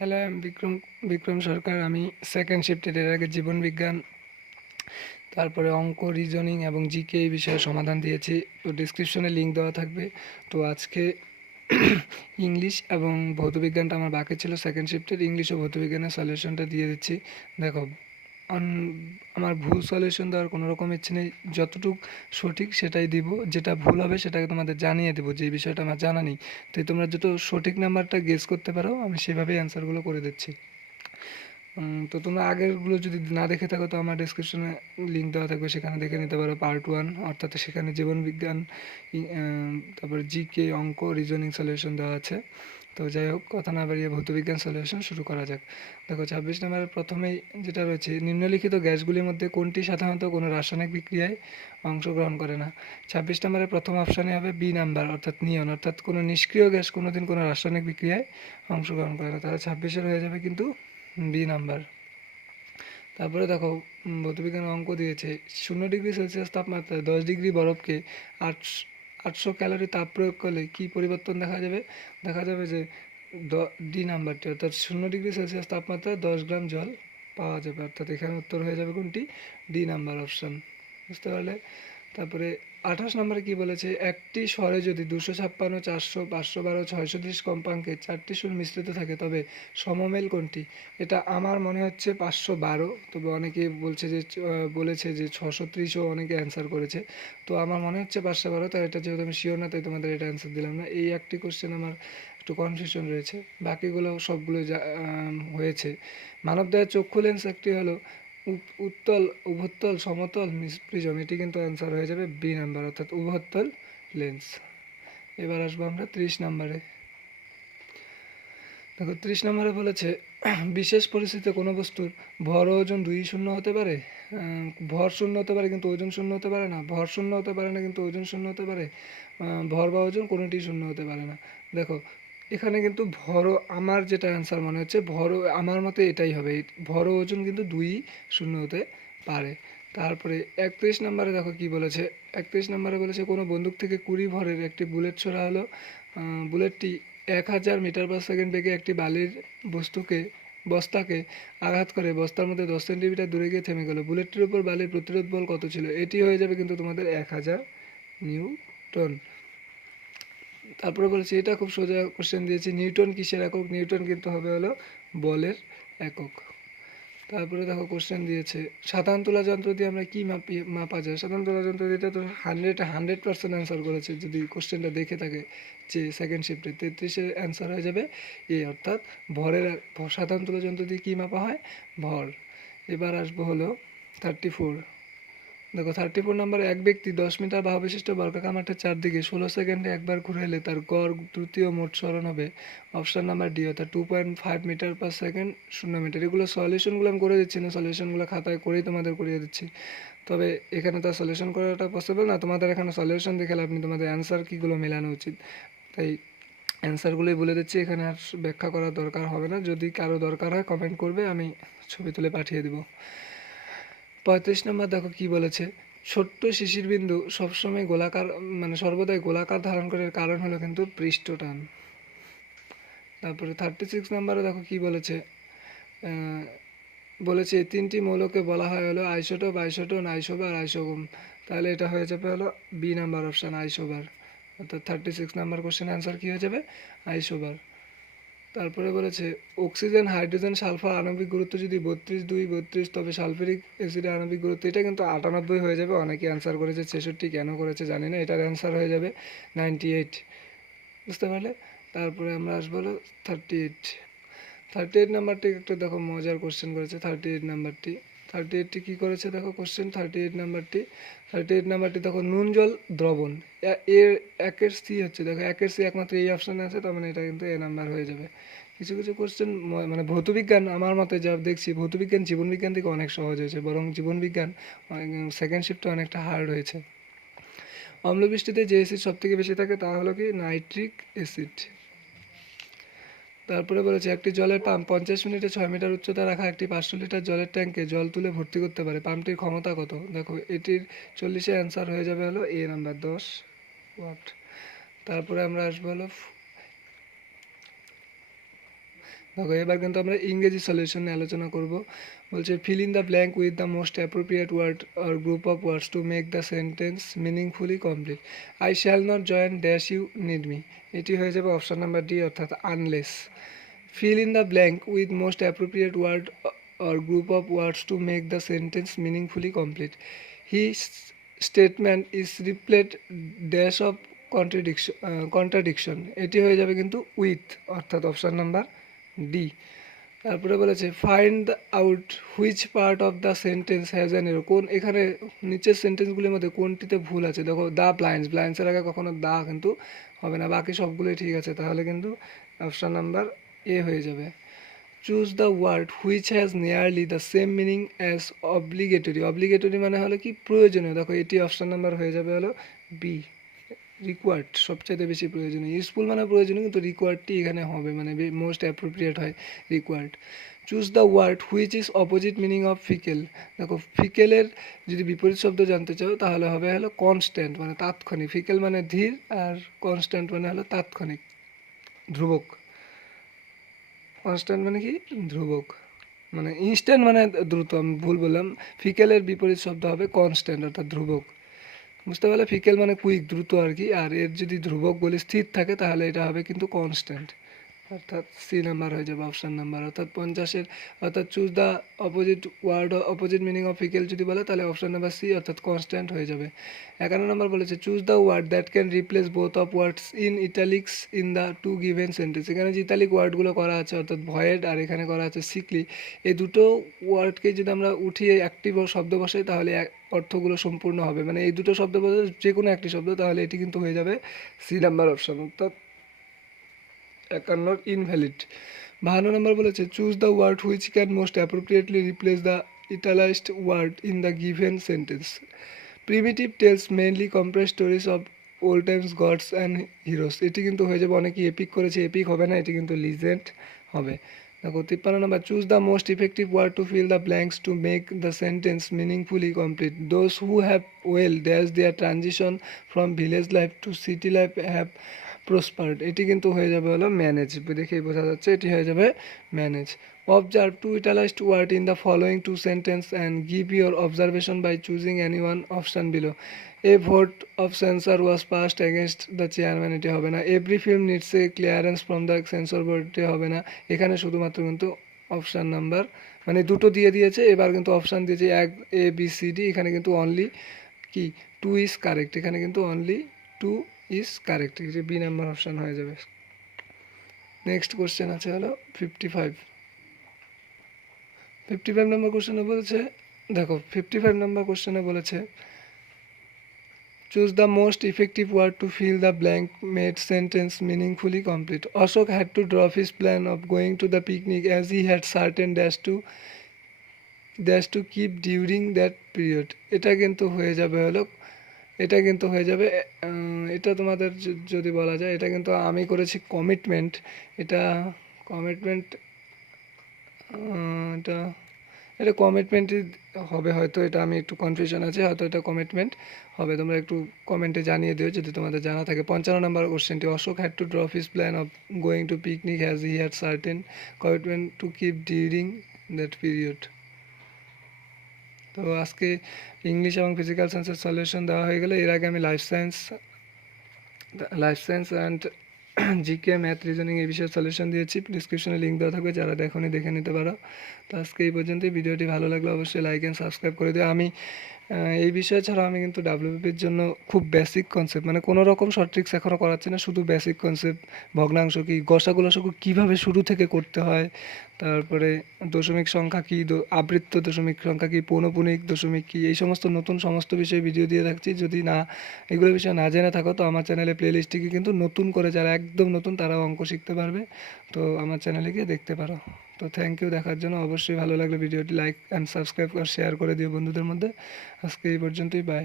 Hello, আমি বিক্রম সরকার। আমি second শিফটের এর আগে জীবন বিজ্ঞান, তারপরে অঙ্ক, রিজনিং এবং জিকে এই বিষয়ে সমাধান দিয়েছি। তো ডিসক্রিপশনে লিঙ্ক দেওয়া থাকবে। তো আজকে ইংলিশ এবং ভৌতবিজ্ঞানটা আমার বাকি ছিল। সেকেন্ড শিফটের ইংলিশ ও ভৌতবিজ্ঞানের সলিউশনটা দিয়ে দিচ্ছি। দেখো, আমার ভুল সলিউশন দেওয়ার কোনো রকম ইচ্ছে নেই। যতটুকু সঠিক সেটাই দিব, যেটা ভুল হবে সেটাকে তোমাদের জানিয়ে দেবো, যে বিষয়টা আমার জানা নেই। তাই তোমরা যত সঠিক নাম্বারটা গেস করতে পারো, আমি সেভাবেই অ্যান্সারগুলো করে দিচ্ছি। তো তোমরা আগেরগুলো যদি না দেখে থাকো, তো আমার ডেসক্রিপশনে লিঙ্ক দেওয়া থাকবে, সেখানে দেখে নিতে পারো। পার্ট 1, অর্থাৎ সেখানে জীবন বিজ্ঞান, তারপরে জিকে, অঙ্ক, রিজনিং সলিউশন দেওয়া আছে। তো যাই হোক, কথা না বাড়িয়ে ভৌতবিজ্ঞান সলিউশন শুরু করা যাক। দেখো, 26 নম্বরের প্রথমেই যেটা রয়েছে, নিম্নলিখিত গ্যাসগুলির মধ্যে কোনটি সাধারণত কোনো রাসায়নিক বিক্রিয়ায় অংশগ্রহণ করে না? 26 নম্বরের প্রথম অপশানে হবে বি নাম্বার, অর্থাৎ নিয়ন। অর্থাৎ কোনো নিষ্ক্রিয় গ্যাস কোনোদিন কোনো রাসায়নিক বিক্রিয়ায় অংশগ্রহণ করে না। তাহলে 26-এর হয়ে যাবে কিন্তু বি নাম্বার। তারপরে দেখো, ভৌতবিজ্ঞান অঙ্ক দিয়েছে, 0 ডিগ্রি সেলসিয়াস তাপমাত্রায় 10 ডিগ্রি বরফকে 800 ক্যালোরি তাপ প্রয়োগ করলে কী পরিবর্তন দেখা যাবে? দেখা যাবে যে ডি নাম্বারটি, অর্থাৎ 0 ডিগ্রি সেলসিয়াস তাপমাত্রায় 10 গ্রাম জল পাওয়া যাবে। অর্থাৎ এখানে উত্তর হয়ে যাবে কোনটি? D number option. বুঝতে পারলে? তারপরে 28 নম্বরে কি বলেছে, একটি স্বরে যদি 256, 400, 512, 630 কম্পাঙ্কে 4টি সুর মিশ্রিত থাকে, তবে সমমেল কোনটি? এটা আমার মনে হচ্ছে 512, তবে অনেকে বলছে যে বলেছে যে 630ও অনেকে অ্যান্সার করেছে। তো আমার মনে হচ্ছে 512, তাই এটা যেহেতু আমি শিওর না, তাই তোমাদের এটা অ্যান্সার দিলাম না। এই একটি কোশ্চেন আমার একটু কনফিউশন রয়েছে, বাকিগুলো সবগুলো হয়েছে। মানবদেহের চক্ষু লেন্স একটি হলো উত্তল, উভত্তল, সমতল, প্রিজম। এটি কিন্তু অ্যান্সার হয়ে যাবে বি নাম্বার, অর্থাৎ উভত্তল লেন্স। এবার আসবো আমরা 30 নম্বরে। দেখো, 30 নম্বরে বলেছে, বিশেষ পরিস্থিতিতে কোনো বস্তুর ভর ও ওজন দুই শূন্য হতে পারে। ভর শূন্য হতে পারে কিন্তু ওজন শূন্য হতে পারে না, ভর শূন্য হতে পারে না কিন্তু ওজন শূন্য হতে পারে, ভর বা ওজন কোনোটি শূন্য হতে পারে না। দেখো, এখানে কিন্তু ভরও, আমার যেটা অ্যান্সার মনে হচ্ছে, ভরও আমার মতে এটাই হবে। ভর ও ওজন কিন্তু দুই শূন্য হতে পারে। তারপরে 31 নম্বরে দেখো কি বলেছে। 31 নম্বরে বলেছে, কোনো বন্দুক থেকে 20 ভরের একটি বুলেট ছোড়া হলো। বুলেটটি 1000 মিটার/সেকেন্ড বেগে একটি বালির বস্তাকে আঘাত করে বস্তার মধ্যে 10 সেন্টিমিটার দূরে গিয়ে থেমে গেল। বুলেটটির উপর বালির প্রতিরোধ বল কত ছিল? এটি হয়ে যাবে কিন্তু তোমাদের 1000 নিউটন। তারপরে বলেছে, এটা খুব সোজা কোশ্চেন দিয়েছি, নিউটন কিসের একক? নিউটন কিন্তু হবে হলো বলের একক। তারপরে দেখো, কোশ্চেন দিয়েছে, সাধারণ তুলা যন্ত্র দিয়ে আমরা কি মাপা যায়? সাধারণ তুলা যন্ত্র দিয়ে তো 100% অ্যান্সার করেছে, যদি কোশ্চেনটা দেখে থাকে যে সেকেন্ড শিফটে। 33-এর অ্যান্সার হয়ে যাবে এ, অর্থাৎ ভরের। সাধারণ তুলা যন্ত্র দিয়ে কী মাপা হয়? ভর। এবার আসবো হলো 34। দেখো, 34 নম্বরে, এক ব্যক্তি 10 মিটার বাহু বিশিষ্ট বর্গাকার মাঠের চারদিকে 16 সেকেন্ডে একবার ঘুরে এলে তার গড় তৃতীয় মোট সরণ হবে। অপশান নাম্বার ডি, অর্থাৎ 2.5 মিটার/সেকেন্ড, 0 মিটার। এগুলো সলিউশনগুলো আমি করে দিচ্ছি না, সলিউশনগুলো খাতায় করেই তোমাদের করিয়ে দিচ্ছি। তবে এখানে তার সলিউশন করাটা পসিবল না, তোমাদের এখানে সলিউশন দেখে লাভ নেই, তোমাদের অ্যান্সার কীগুলো মেলানো উচিত। তাই অ্যান্সারগুলোই বলে দিচ্ছি, এখানে আর ব্যাখ্যা করার দরকার হবে না। যদি কারো দরকার হয় কমেন্ট করবে, আমি ছবি তুলে পাঠিয়ে দেবো। 35 নম্বর দেখো কি বলেছে, ছোট্ট শিশির বিন্দু সবসময় গোলাকার, মানে সর্বদাই গোলাকার ধারণ করে, কারণ হলো কিন্তু পৃষ্ঠটান। তারপরে 36 নম্বরে দেখো কি বলেছে, বলেছে তিনটি মৌলকে বলা হয় হলো আইসোটোপ, আইসোটোন, আইসোবার, আইসোগোম। তাহলে এটা হয়ে যাবে হলো বি নাম্বার অপশান, আইসোবার। অর্থাৎ 36 নাম্বার কোশ্চেন অ্যান্সার কী হয়ে যাবে? আইসোবার। তারপরে বলেছে, অক্সিজেন, হাইড্রোজেন, সালফার আণবিক গুরুত্ব যদি 32, 2, 32, তবে সালফিউরিক অ্যাসিডের আণবিক গুরুত্ব, এটা কিন্তু 98 হয়ে যাবে। অনেকে অ্যান্সার করেছে 66, কেন করেছে জানি না। এটার অ্যান্সার হয়ে যাবে 98। বুঝতে পারলে? তারপরে আমরা আসবো হলো 38। 38 নাম্বারটি একটু দেখো, মজার কোশ্চেন করেছে 38 নাম্বারটি। 38টি কী করেছে দেখো কোশ্চেন, 38 নাম্বারটি দেখো, নুন জল দ্রবণ, এর একের সি হচ্ছে, দেখো একের সি একমাত্র এই অপশানে আছে, তার মানে এটা কিন্তু এ নাম্বার হয়ে যাবে। কিছু কিছু কোশ্চেন মানে ভৌতবিজ্ঞান, আমার মতে যা দেখছি, ভৌতবিজ্ঞান জীবনবিজ্ঞান থেকে অনেক সহজ হয়েছে, বরং জীবনবিজ্ঞান সেকেন্ড শিফটে অনেকটা হার্ড হয়েছে। অম্লবৃষ্টিতে যে অ্যাসিড সবথেকে বেশি থাকে তা হলো কি? Nitric acid. তারপরে বলেছে, একটি জলের পাম্প 50 মিনিটে 6 মিটার উচ্চতা রাখা একটি 500 লিটার জলের ট্যাঙ্কে জল তুলে ভর্তি করতে পারে। পাম্পটির ক্ষমতা কত? দেখো, এটির 40-এ অ্যান্সার হয়ে যাবে হলো এ নাম্বার, 10 ওয়াট। তারপরে আমরা আসবো হলো দেখো এবার কিন্তু আমরা ইংরেজি সলিউশন নিয়ে আলোচনা করব। বলছে fill in the blank with the most appropriate word or group of words to make the sentence meaningfully complete. I shall not join dash you need me, এটি হয়ে যাবে অপশন নাম্বার ডি, অর্থাৎ unless. Fill in the blank with most appropriate word or group of words to make the sentence meaningfully complete. He statement is replete dash of contradiction, এটি হয়ে যাবে কিন্তু with, অর্থাৎ option number D. তারপরে বলেছে find out which part of the sentence has an error, কোন এখানে নিচের সেন্টেন্সগুলির মধ্যে কোনটিতে ভুল আছে। দেখো দ্য ব্লাইন্ডস, ব্লাইন্ডসের আগে কখনো দা কিন্তু হবে না, বাকি সবগুলোই ঠিক আছে, তাহলে কিন্তু অপশান নাম্বার এ হয়ে যাবে। Choose the word which has nearly the same meaning as obligatory, obligatory মানে হলো কি প্রয়োজনীয়, দেখো এটি অপশান নাম্বার হয়ে যাবে হলো বি, রিকোয়ার্ড সবচাইতে বেশি প্রয়োজনীয়। ইউজফুল মানে প্রয়োজনীয়, কিন্তু রিকোয়ার্ডটি এখানে হবে, মানে মোস্ট অ্যাপ্রোপ্রিয়েট হয় required. Choose the word which is opposite meaning of fickle, দেখো ফিকেলের যদি বিপরীত শব্দ জানতে চাও তাহলে হবে হলো কনস্ট্যান্ট মানে তাৎক্ষণিক, ফিকেল মানে ধীর আর কনস্ট্যান্ট মানে হলো তাৎক্ষণিক, ধ্রুবক। কনস্ট্যান্ট মানে কি ধ্রুবক, মানে ইনস্ট্যান্ট মানে দ্রুত, আমি ভুল বললাম। ফিকেলের বিপরীত শব্দ হবে কনস্ট্যান্ট অর্থাৎ ধ্রুবক, বুঝতে পারলে? ফিকেল মানে কুইক, দ্রুত আর কি, আর এর যদি ধ্রুবক বলি স্থির থাকে তাহলে এটা হবে কিন্তু কনস্ট্যান্ট, অর্থাৎ সি নাম্বার হয়ে যাবে অপশান নাম্বার, অর্থাৎ 50-এর, অর্থাৎ choose the opposite word opposite meaning of fickle যদি বলে তাহলে অপশান নাম্বার সি, অর্থাৎ কনস্ট্যান্ট হয়ে যাবে। 51 নম্বর বলেছে choose the word that can replace both of words in italics in the two given sentence, এখানে যে ইটালিক ওয়ার্ডগুলো করা আছে অর্থাৎ ভয়েড আর এখানে করা আছে সিকলি, এই দুটো ওয়ার্ডকে যদি আমরা উঠিয়ে একটি শব্দ বসাই তাহলে অর্থগুলো সম্পূর্ণ হবে, মানে এই দুটো শব্দ বলতে যে কোনো একটি শব্দ, তাহলে এটি কিন্তু হয়ে যাবে সি নাম্বার অপশান, অর্থাৎ 51 ইনভ্যালিড। 52 নম্বর বলেছে choose the word which can most appropriately replace the italicised word in the given sentence. Primitive tales mainly compress stories of old times gods and heroes, এটি কিন্তু হয়ে যাবে, অনেকেই এপিক করেছে, epic হবে না, এটি কিন্তু লিজেন্ড হবে। দেখো 53 নম্বর choose the most effective word to fill the blanks to make the sentence meaningfully complete. Those who have well dash their transition from village life to city life have prospered, এটি কিন্তু হয়ে যাবে হলো manage, দেখেই বোঝা যাচ্ছে এটি হয়ে যাবে manage. Observe two italicised word in the following two sentence and give your observation by choosing any one option below. A vote of censure was passed against the chairman, এটি হবে না। Every film needs a clearance from the censor board, এটি হবে না। এখানে শুধুমাত্র কিন্তু option number মানে দুটো দিয়ে দিয়েছে, এবার কিন্তু অপশান দিয়েছে এক এ বি সি ডি, এখানে কিন্তু অনলি কি টু ইজ কারেক্ট, এখানে কিন্তু অনলি টু ইজ কারেক্ট, যে বি নাম্বার অপশান হয়ে যাবে। নেক্সট কোশ্চেন আছে হলো 55 নম্বর কোশ্চেনে বলেছে, দেখো 55 নম্বর কোশ্চেনে বলেছে choose the most effective word to fill the blank made sentence meaningfully complete. Ashok had to drop his plan of going to the picnic as he had certain dash to keep during that period, এটা কিন্তু হয়ে যাবে হলো, এটা কিন্তু হয়ে যাবে, এটা তোমাদের যদি বলা যায় এটা কিন্তু আমি করেছি কমিটমেন্ট, এটা কমিটমেন্ট, এটা এটা কমিটমেন্টই হবে হয়তো, এটা আমি একটু কনফিউশন আছে, হয়তো এটা কমিটমেন্ট হবে, তোমরা একটু কমেন্টে জানিয়ে দিও যদি তোমাদের জানা থাকে। 55 নম্বর কোশ্চেনটি Ashok had to drop his plan of going to picnic has he had certain commitment to keep during that period. তো আজকে ইংলিশ এবং ফিজিক্যাল সায়েন্সের সলিউশন দেওয়া হয়ে গেলে, এর আগে আমি life science and GK math reasoning এই বিষয়ে সলিউশন দিয়েছি, ডিসক্রিপশনে লিঙ্ক দেওয়া থাকবে, যারা দেখোনি দেখে নিতে পারো। তো আজকে এই পর্যন্তই, ভিডিওটি ভালো লাগলে অবশ্যই লাইক অ্যান্ড সাবস্ক্রাইব করে দিও। আমি এই বিষয় ছাড়াও আমি কিন্তু ডাব্লিউবিপির জন্য খুব বেসিক কনসেপ্ট, মানে কোনো রকম শর্ট ট্রিক্স এখনও করাচ্ছি না, শুধু বেসিক কনসেপ্ট, ভগ্নাংশ কী, গসাগু লসাগু কীভাবে শুরু থেকে করতে হয়, তারপরে দশমিক সংখ্যা কী, আবৃত্ত দশমিক সংখ্যা কী, পৌনঃপুনিক দশমিক কী, এই সমস্ত নতুন সমস্ত বিষয়ে ভিডিও দিয়ে থাকছি। যদি না এগুলো বিষয়ে না জেনে থাকো তো আমার চ্যানেলে প্লেলিস্টটিকে কিন্তু নতুন করে, যারা একদম নতুন তারাও অঙ্ক শিখতে পারবে, তো আমার চ্যানেলে গিয়ে দেখতে পারো। তো থ্যাংক ইউ দেখার জন্য, অবশ্যই ভালো লাগলে ভিডিওটি লাইক অ্যান্ড সাবস্ক্রাইব আর শেয়ার করে দিও বন্ধুদের মধ্যে। আজকে এই পর্যন্তই, বাই।